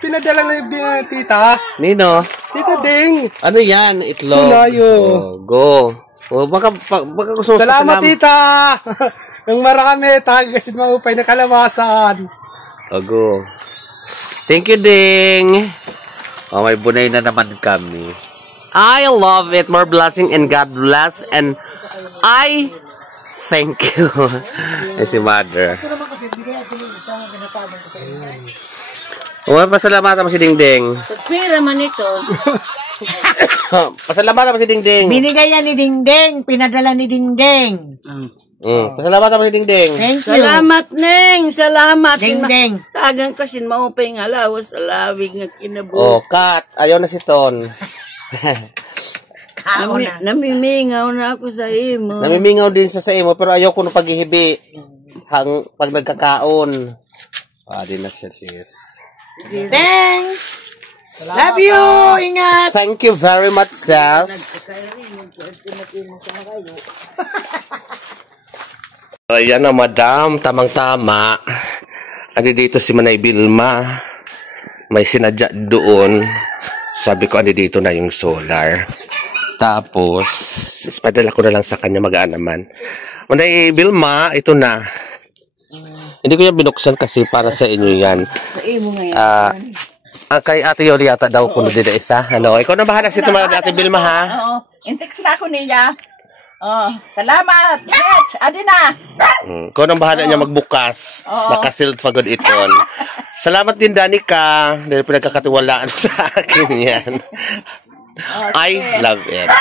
pinadala ni tita. Nino? Tita Ding. Ano yan? Itlog. Kulayo. Oh, go. Oh, baka gusto mo. Salamat, tita. Nang marami, tagasid maupay na kalabasan. Oh, go. Thank you, Ding. Oh, may bunay na naman kami. I love it. More blessing and God bless. And I thank you. Si Mother. Pasalamatan mo si Dingding. Pera man ito. Pasalamatan mo si Dingding. Binigay yan ni Dingding. Pinadala ni Dingding. Pasalamatan mo si Dingding. Thank you. Salamat, Neng. Salamat. Dingding. Tagang kasin maupay nga lawas sa lawig nga kinabuhi. Oh, Kat. Ayaw na si Ton. Namimingaw na ako sa imo. Namimingaw din sa imo, pero ayaw ko nung paghihibi. Pag nagkakaon. Di na siya, sis. Thanks. Love you. Ingat. Thank you very much, sis. Ayan na, madam. Tamang-tama. Andi dito si Manay Vilma. May sinadya doon. Sabi ko, andi dito na yung solar. Tapos, ispadala ko na lang sa kanya, magaan naman. Manay Vilma, ito na. Hindi ko yan binuksan kasi para sa inyo yan. Sa imo ngayon. Kay Ate Yoli yata daw kuno dito isa. Ano, ikaw na bahala si Ate Vilma, ha? Oo. Intex na ako niya. Oh, salamat. Yes, adi na. Ikaw na bahala niya magbukas. Nakasilt pagod iton. Salamat din, Danica. Dahil pinagkakatiwalaan sa akin yan. I love it.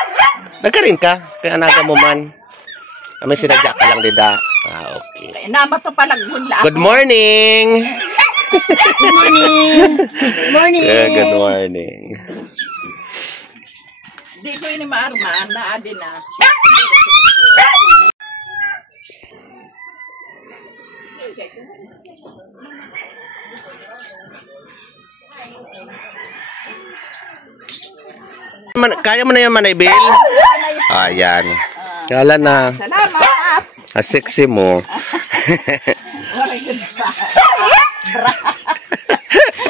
Nagkarin ka? Kaya anaga mo man. May sinadya ka lang, Dida. Okay. Nama to palang mula. Good morning! Good morning. Good morning. Yeah, good morning. Di ko ini maarma na adi na. Kaya mo na yan, Manay Bill? Ayan. Kala na. Salamat. Sexy mo.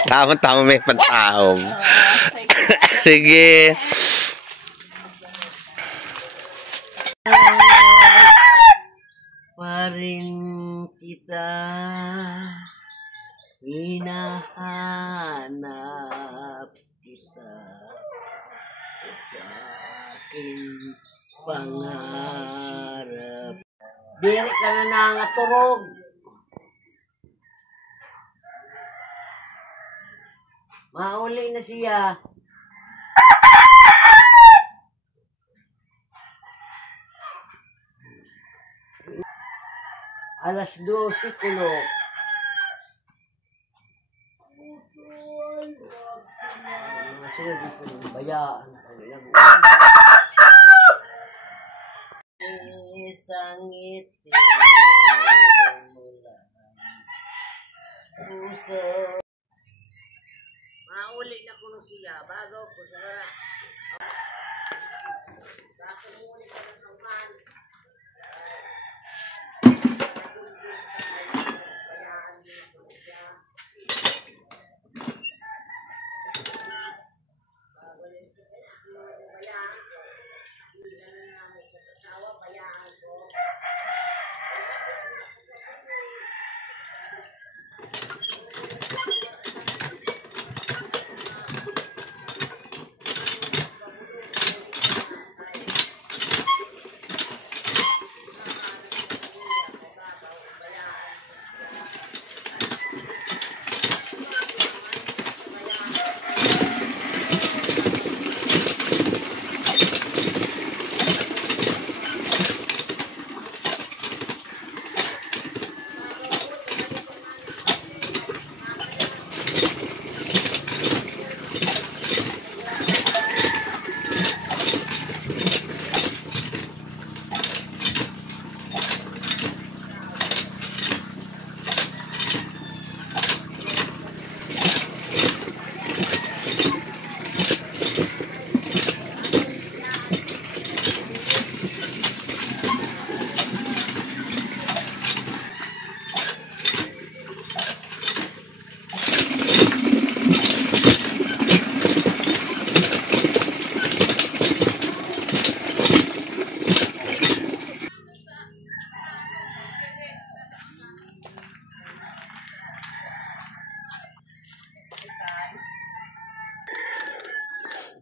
Tama-tama may pantahom. Sige. Paring kita hinahanap kita sa aking pangarap. Dili ka na nangaturog. Mauli na siya. Alas 12 kulo. Sila dito ng bayaan. Isang ngiti mula puso. Mauli na kuno siya bago ko sa muli ka ng kaman.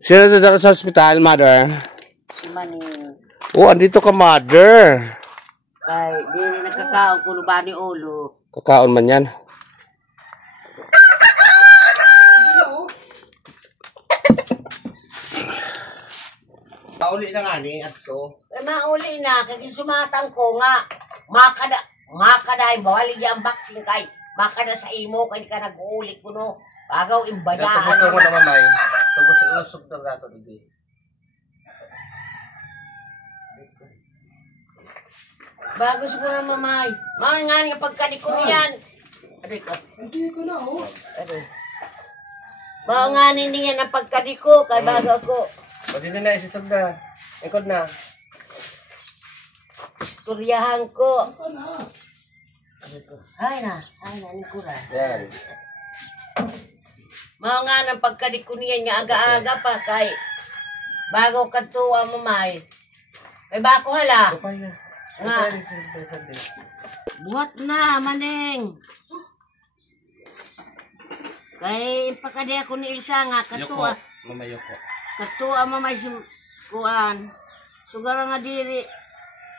Sino dadala sa ospital, mother? Si Maning. Oh, andito ka, mother. Kay, di rin nagkakaon ko ba ni ulo. Kakaon man yan. Pauli na nga ni, ato. Kay mauli na, kaya sumatang ko nga. Makada, bawali ang bakting kay. Makada sa imo, kaya ka nag-uulit ko no. Bagaw imbayaan. Ito mo naman, May. Tugos sa ilusog ng gato, hindi. Bago siguro mamay. Mga nga nga pagkaniko niyan. Aray ka. Hindi ko na, oh. Aray. Mga nga niyan ang pagkaniko, kay bago ko. Pwede na isitog na. Ikod na. Istoryahan ko. Ito na. Ay na, ni Kura. Yan. Mga nga ng pagkaniko niyan nga aga-aga pa kay bago katuwa mamay. Kay bako hala. Kapay na. Nga. Buhat na, Maneng. Kay pakadi ako ni Ilsa nga katuwa. Mamayo ko. Katuwa mamay si kuan. Sugara nga diri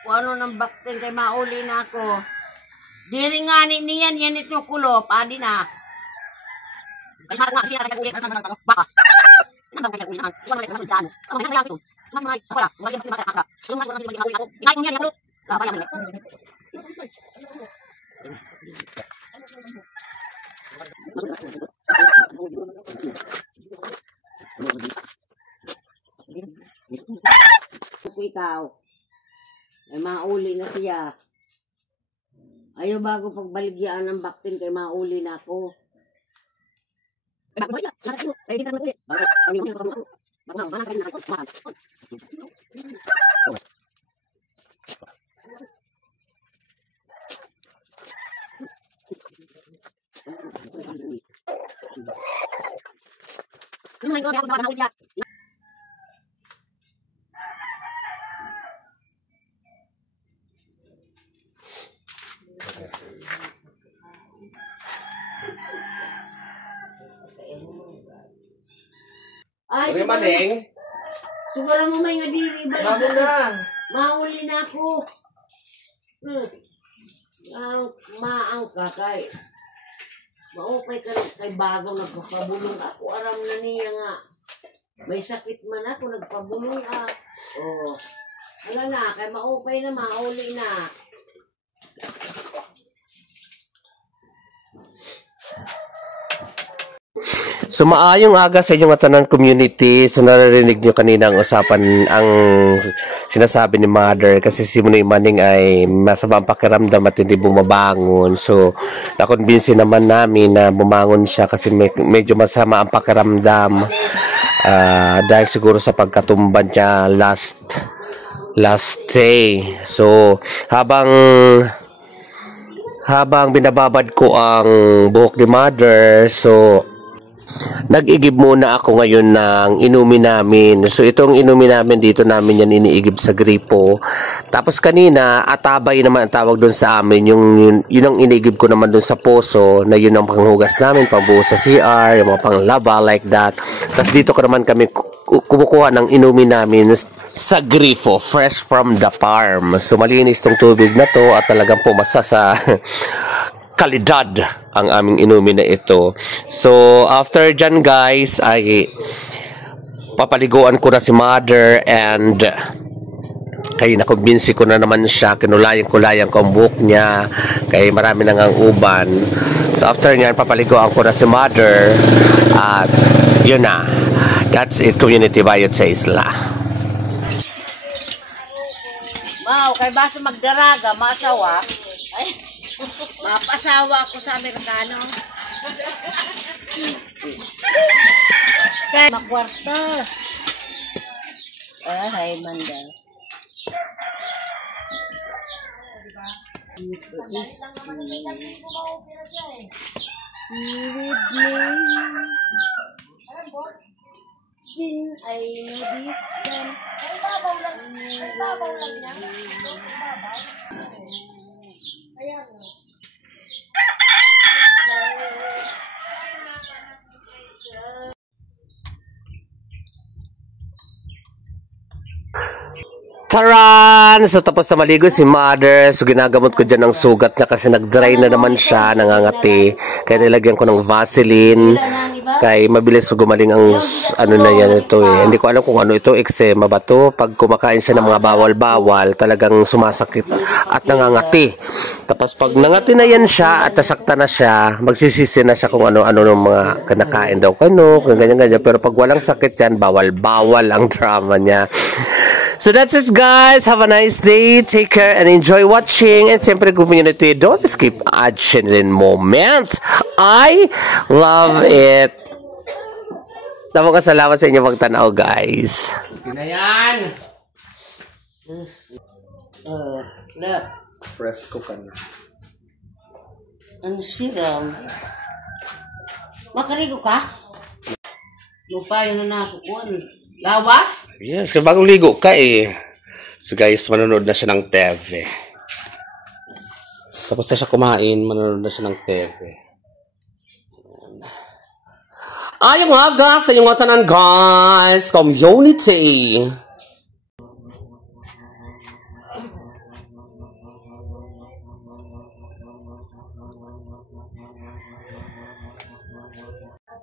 kung ano nang bakten kay mauli na ako. Diri nga ni niyan yan ito kulop, adi na. Kay sa nga siya kay ulit na baka. Nang kay ulit na. Wala na daan. Ang mga yakin. Mamay, wala. Wala pa mata. Yung mga hindi ako. Ngay niya ni la pa yan. Ikaw. Ay mauli na siya. Ayaw bago pagbaligyan ng baktin kay mauli na ako. Ay, siguro mo may nga diri ba? Bago na. Mauli na ako. Maang ka kay. Maupay ka kay bago nagpapabulong ako. Aram na niya nga. May sakit man ako, nagpabulong ako. Oh. Wala na, kay maupay na, mauli na. So maayong aga sa inyong atanan community. So naririnig nyo kanina ang usapan, ang sinasabi ni Mother, kasi si Munay Maning ay masama ang pakiramdam at hindi bumabangon. So nakonbinsi naman namin na bumangon siya kasi medyo masama ang pakiramdam, dahil siguro sa pagkatumba niya last day. So habang binababad ko ang buhok ni Mother, so nag-igib muna ako ngayon ng inumin namin. So itong inumin namin dito, namin yan iniigib sa gripo. Tapos kanina atabay naman ang tawag doon sa amin, yun ang iniigib ko naman doon sa poso, na yun ang panghugas namin, pambuhos sa CR, yung mga panglaba like that. Tapos dito ko naman kami kumukuha ng inumin namin sa grifo, fresh from the farm. So malinis tong tubig na to at talagang pumasa sa kalidad ang aming inumin na ito. So after dyan guys, ay papaliguan ko na si Mother, and kaya nakumbinsi ko na naman siya, kinulayang-kulayang ko ang buhok niya, kaya marami nang ang uban. So after nyan, papaliguan ko na si Mother, at yun na. That's it, community bayot sa isla. Wow, kay basa magdaraga, maasawa. Ay, mapasawa ako sa Amerikano. Kay makwarta. Ay, manda. I know this time. Ay, babaw lang niya. Ayan. Taran! So tapos na maligo si mother. So ginagamot ko dyan ng sugat niya kasi nag-dry na naman siya, nangangati. Kaya nilagyan ko ng Vaseline. Kaya mabilis so gumaling ang ano na yan ito eh. Hindi ko alam kung ano ito, eczema ba to? Pag kumakain siya ng mga bawal-bawal, talagang sumasakit at nangangati. Tapos pag nangati na yan siya at nasakta na siya, magsisisi na siya kung ano-ano ng mga kinakain daw kung ganyan-ganyan. Pero pag walang sakit yan, bawal-bawal ang drama niya. So that's it guys. Have a nice day. Take care and enjoy watching. And siyempre community, don't skip a chilling moment. I love it. Salamat sa inyo pagtanaw guys. Ginayan! Lap. Fresco ka na. Ano siram? Makaligo ka? Yung payo na nakukuha. Lawas? Yes, kasi bagong ligo ka eh. So guys, manonood na siya ng TV. Tapos na siya kumain, manonood na siya ng TV. Ayun nga guys, ayun nga tanan guys, community.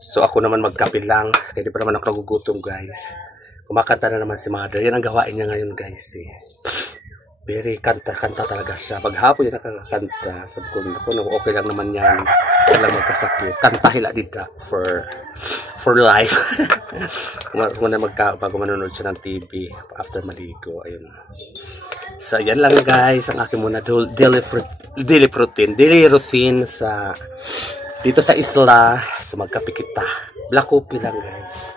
So ako naman magkape lang, kaya di pa naman ako nagugutom guys. Kumakanta na naman si mother, yan ang gawain niya ngayon guys eh. Very kanta talaga siya. Pag hapon niya nakakanta, sabi ko, okay lang naman yan, walang magkasakit. Kanta hila dita for life. Bago manonood siya ng TV after maligo, ayun. So yan lang guys, ang aking muna daily routine sa dito sa isla. So magkape kita. Black coffee lang guys.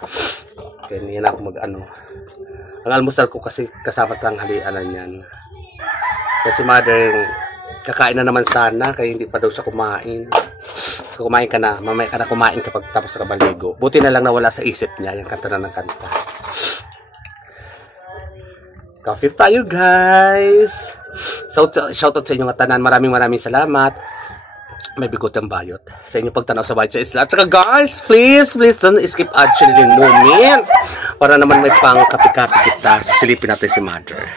Kaya yan ako mag-ano. Ang almusal ko kasi kasama tanghalian yan. Kasi mother, kakain na naman sana. Kaya hindi pa daw siya kumain. So, kumain ka na. Mamaya ka na kumain kapag tapos ka maligo. Buti na lang nawala sa isip niya. Yung kanta na ng kanta. Coffee tayo guys. So, shoutout sa inyo nga tanan. Maraming salamat. May bigot ang bayot sa inyo pagtanaw sa bayot sa isla. At saka guys, please don't skip a chilling moment para naman may pang kapi-kapi kita. Silipin natin si mother.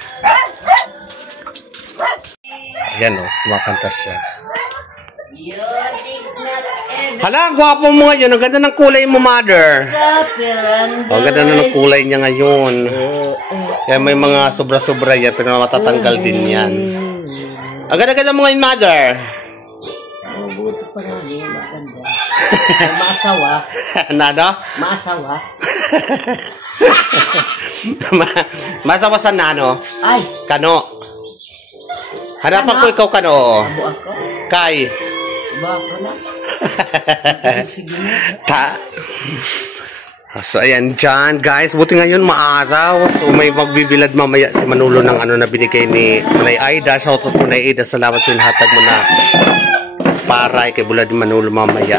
Ayan o, kumakanta siya. Hala, gwapo mo ngayon. Ang ganda ng kulay mo, mother. Ang ganda na ng kulay niya ngayon. Kaya may mga sobra-sobra yan, pero matatanggal din yan. Ang ganda-ganda mo ngayon, mother. Buti pa namin, maganda. Maasawa. Nano? Maasawa. Maasawa sa nano? Ay! Kano? Hanapan ko ikaw kano. Abo ako? Kay. Iba ako na. Sige na. Ta. So ayan dyan guys. Buti ngayon maaraw. So may magbibilad mamaya si Manolo ng ano na binigay ni Manay Aida. Shoutout mo Manay Aida. Salamat sa inhatag mo na paray kay Bulad Manolo mamaya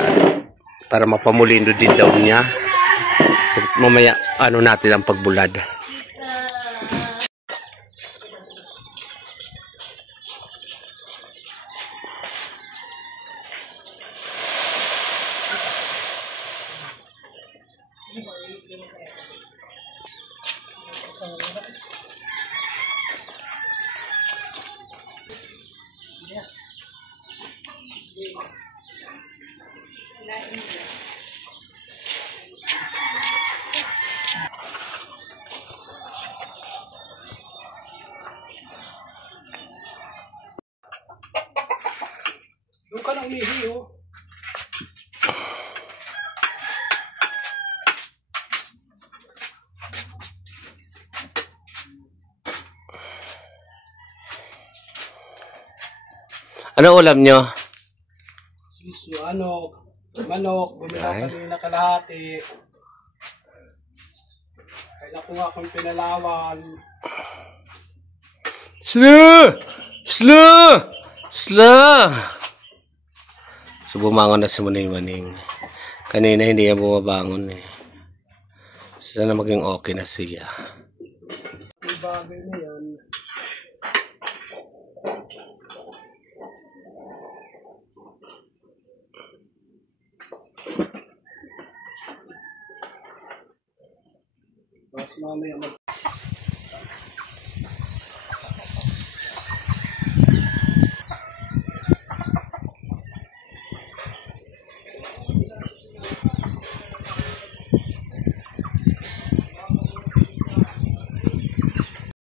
para mapamulindo din daw niya. So, mamaya ano natin ang pagbulad. Doon ka na umihi, oh. Ano ulam nyo? Sisu, manok, bumila kami na kalahati. Kailan ko nga akong pinalawan. Slow! So bumangon na si Maning. Kanina hindi niya bumabangon eh. Sana maging okay na siya. Yung bagay na yan. Mas mamaya